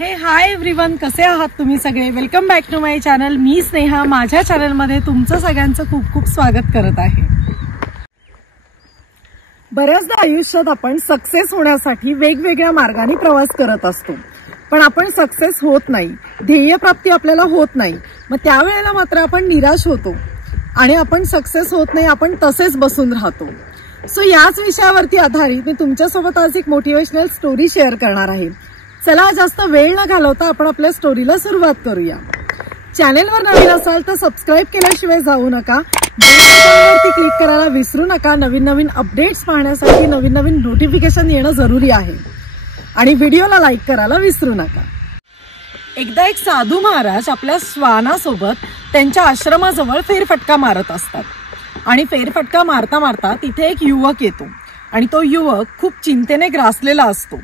हे hi everyone, कसे आहात तुम्ही सगळे? Welcome back to my channel. मी स्नेहा माझ्या चॅनलमध्ये तुमचं सगळ्यांचं खूप खूप स्वागत करत आहे. बऱ्याचदा आयुष्यात आपण सक्सेस होण्यासाठी वेगवेगळ्या मार्गाने प्रवास करत असतो, पण आपण सक्सेस होत नाही, ध्येयप्राप्ती आपल्याला होत नाही. मग त्यावेळेला मात्र आपण निराश होतो आणि आपण सक्सेस होत नाही, आपण तसेच बसून राहतो. सो याच विषयावरती आधारित मी तुमच्यासोबत आज एक मोटिवेशनल स्टोरी शेअर करणार आहे. चला जास्त वेळ न घालवता आपण आपल्या स्टोरीला सुरुवात करूया. चॅनेलवर नवीन असाल तर सबस्क्राईब केल्याशिवाय जाऊ नका. बेल आयकॉनवरती क्लिक करायला विसरू नका. नवीन नवीन अपडेट्स पाहण्यासाठी नवीन नवीन नोटिफिकेशन येणं जरुरी आहे. आणि व्हिडिओला लाईक करायला विसरू नका. एकदा एक साधू महाराज आपल्या श्वानासोबत त्यांच्या आश्रमाजवळ फेरफटका मारत असतात. आणि फेरफटका मारता मारता तिथे एक युवक येतो आणि तो युवक खूप चिंतेने ग्रासलेला असतो.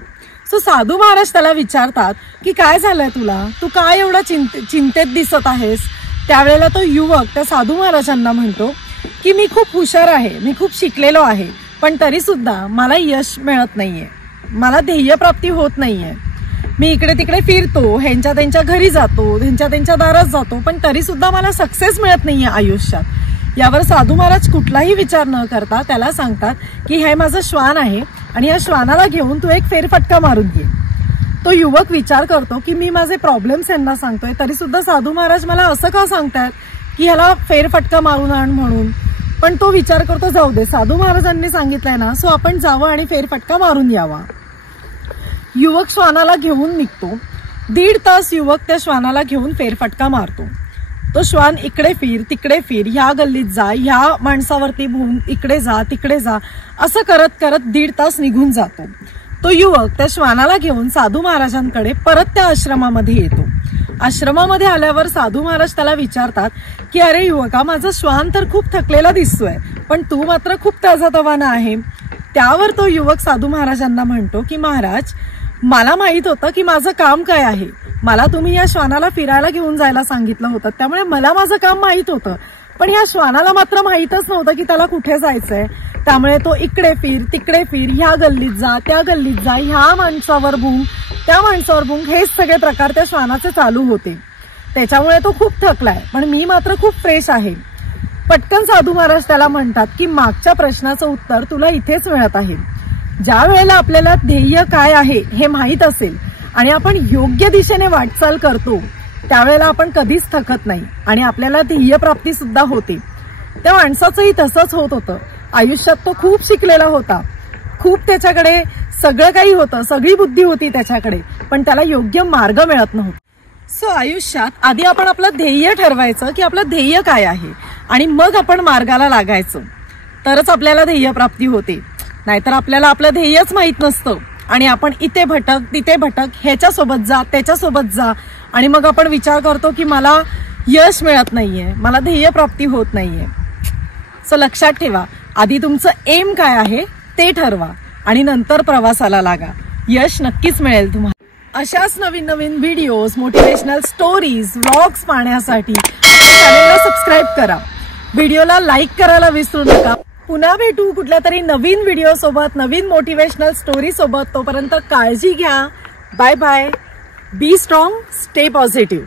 सो साधू महाराज त्याला विचारतात की काय झालंय तुला, तू काय एवढा चिंतेत दिसत आहेस? त्यावेळेला तो युवक त्या साधू महाराजांना म्हणतो की मी खूप हुशार आहे, मी खूप शिकलेलो आहे, पण तरी सुद्धा मला यश मिळत नाहीये, मला ध्येयप्राप्ती होत नाहीये. मी इकडे तिकडे फिरतो, ह्यांच्या त्यांच्या घरी जातो, ह्यांच्या त्यांच्या दारात जातो, पण तरी सुद्धा मला सक्सेस मिळत नाहीये आयुष्यात. यावर साधू महाराज कुठलाही विचार न करता त्याला सांगतात की हे माझं श्वान आहे आणि या श्वानाला घेऊन तू एक फेरफटका मारून घे. तो युवक विचार करतो की मी माझे प्रॉब्लेम्स यांना सांगतोय, तरी सुद्धा साधू महाराज मला असं का सांगतायत की ह्याला फेरफटका मारून आण म्हणून. पण तो विचार करतो जाऊ दे, साधू महाराजांनी सांगितलंय ना, सो आपण जावं आणि फेरफटका मारून यावा. युवक श्वानाला घेऊन निघतो. 1.5 तास युवक त्या श्वानाला घेऊन फेरफटका मारतो. तो श्वान इकडे फिर तिकडे फिर, ह्या गल्लीत जा, ह्या माणसावरती भूम, इकडे जा तिकडे जा, असं करत करत 1.5 तास निघून जातो. तो युवक त्या श्वानाला घेऊन साधू महाराजांकडे परत त्या आश्रमामध्ये येतो. आश्रमामध्ये आल्यावर साधू महाराज त्याला विचारतात की अरे युवका, माझा श्वान तर खूप थकलेला दिसतोय, पण तू मात्र खूप ताजातवाना आहे. त्यावर तो युवक साधू महाराजांना म्हणतो की महाराज, मला माहित होतं की माझं काम काय आहे. मला तुम्ही या श्वानाला फिरायला घेऊन जायला सांगितलं होतं, त्यामुळे मला माझं काम माहित होतं, पण या श्वानाला मात्र माहीतच नव्हतं की त्याला कुठे जायचंय. त्यामुळे तो इकडे फिर तिकडे फिर, ह्या गल्लीत जा त्या गल्लीत जा, ह्या माणसावर भुंग त्या माणसावर भुंग, हेच सगळे प्रकार त्या श्वानाचे चालू होते. त्याच्यामुळे तो खूप थकलाय, पण मी मात्र खूप फ्रेश आहे. पटकन साधू महाराज त्याला म्हणतात की मागच्या प्रश्नाचं उत्तर तुला इथेच मिळत आहे. ज्या वेळेला आपल्याला ध्येय काय आहे हे माहीत असेल आणि आपण योग्य दिशेने वाटचाल करतो, त्यावेळेला आपण कधीच थकत नाही आणि आपल्याला ध्येयप्राप्ती सुद्धा होते. त्या माणसाचंही तसंच होत होतं. आयुष्यात तो खूप शिकलेला होता, खूप त्याच्याकडे सगळं काही होतं, सगळी बुद्धी होती त्याच्याकडे, पण त्याला योग्य मार्ग मिळत नव्हता. सो आयुष्यात आधी आपण आपलं ध्येय ठरवायचं की आपलं ध्येय काय आहे आणि मग आपण मार्गाला लागायचं, तरच आपल्याला ध्येयप्राप्ती होते. नाहीतर आपल्याला आपलं ध्येयच माहीत नसतं आणि आपण इथे भटक तिथे भटक, ह्याच्यासोबत जा त्याच्यासोबत जा, आणि मग आपण विचार करतो की मला यश मिळत नाहीये, मला ध्येयप्राप्ती होत नाहीये. सो लक्षात ठेवा, आधी तुमचं एम काय आहे ते ठरवा आणि नंतर प्रवासाला लागा. यश नक्कीच मिळेल तुम्हाला. अशाच नवीन नवीन व्हिडिओज, मोटिवेशनल स्टोरीज, व्लॉग्स पाहण्यासाठी चॅनलला सबस्क्राईब करा. व्हिडिओला लाईक करायला विसरू नका. पुन्हा भेटू कुठल्या तरी नवीन व्हिडिओ सोबत, नवीन मोटिवेशनल स्टोरी सोबत. तोपर्यंत काळजी घ्या. Bye bye. Be strong, stay positive.